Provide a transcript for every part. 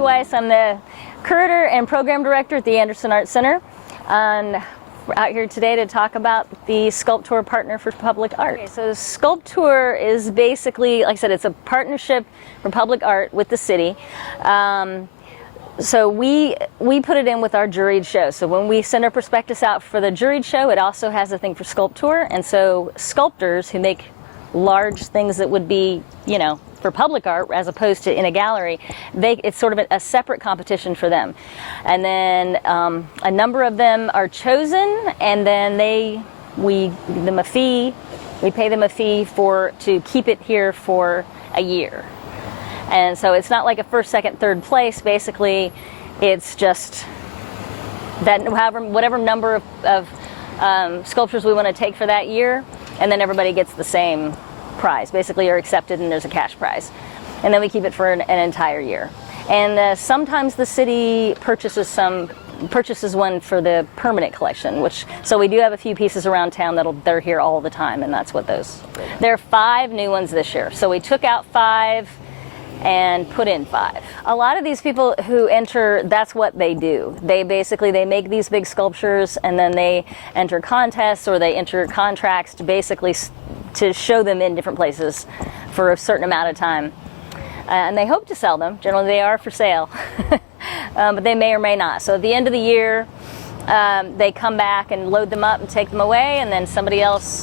Sophie Weiss. I'm the curator and program director at the Anderson Art Center. And we're out here today to talk about the SculpTOUR Partner for Public Art. Okay, so SculpTOUR is basically, like I said, it's a partnership for public art with the city. So we put it in with our juried show. So when we send our prospectus out for the juried show, it also has a thing for SculpTOUR. And so sculptors who make large things that would be, you know, for public art as opposed to in a gallery, it's sort of a separate competition for them. And then a number of them are chosen, and then we give them a fee. We pay them a fee to keep it here for a year. And so it's not like a first, second, third place. Basically, it's just that whatever number of sculptures we want to take for that year, and then everybody gets the same prize. Basically, you're accepted and there's a cash prize. And then we keep it for an entire year. And sometimes the city purchases one for the permanent collection, so we do have a few pieces around town they're here all the time, and that's what those. There are 5 new ones this year. So we took out 5 and put in 5. A lot of these people who enter, that's what they do. They make these big sculptures, and then they enter contests or they enter contracts to show them in different places for a certain amount of time. And they hope to sell them. Generally they are for sale, but they may or may not. So at the end of the year, they come back and load them up and take them away, and then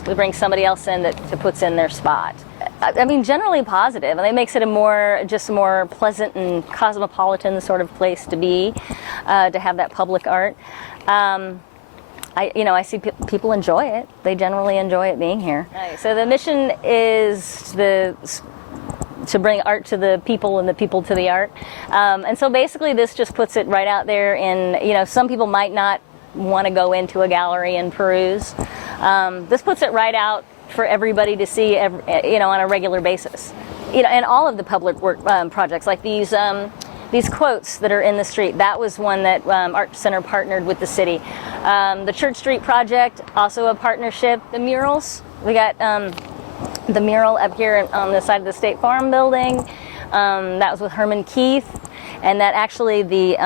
we bring somebody else in that puts in their spot. I mean, generally positive, and it makes it a more pleasant and cosmopolitan sort of place to be, to have that public art. I see people enjoy it. They generally enjoy it being here. Right. So the mission is to bring art to the people and the people to the art. And so basically this just puts it right out there some people might not want to go into a gallery and peruse. This puts it right out for everybody to see, on a regular basis. And all of the public work projects, like these quotes that are in the street. That was one that Art Center partnered with the city. The Church Street project, also a partnership. The murals, we got the mural up here on the side of the State Farm building. That was with Herman Keith. And that actually the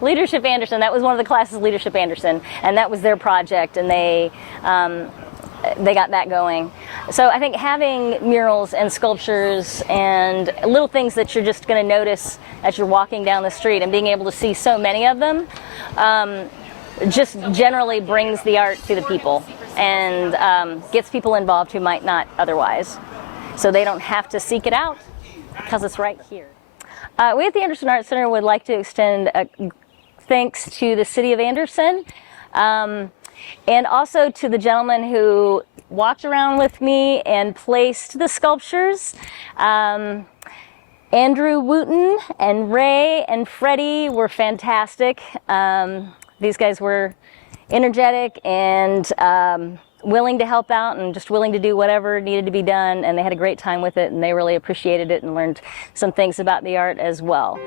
Leadership Anderson, that was one of the classes, Leadership Anderson, and that was their project, and they got that going. So I think having murals and sculptures and little things that you're just going to notice as you're walking down the street, and being able to see so many of them, just generally brings the art to the people and gets people involved who might not otherwise. So they don't have to seek it out because it's right here. We at the Anderson Art Center would like to extend thanks to the City of Anderson, and also to the gentleman who walked around with me and placed the sculptures. Andrew Wooten and Ray and Freddie were fantastic. These guys were energetic and willing to help out and just willing to do whatever needed to be done, and they had a great time with it, and they really appreciated it and learned some things about the art as well.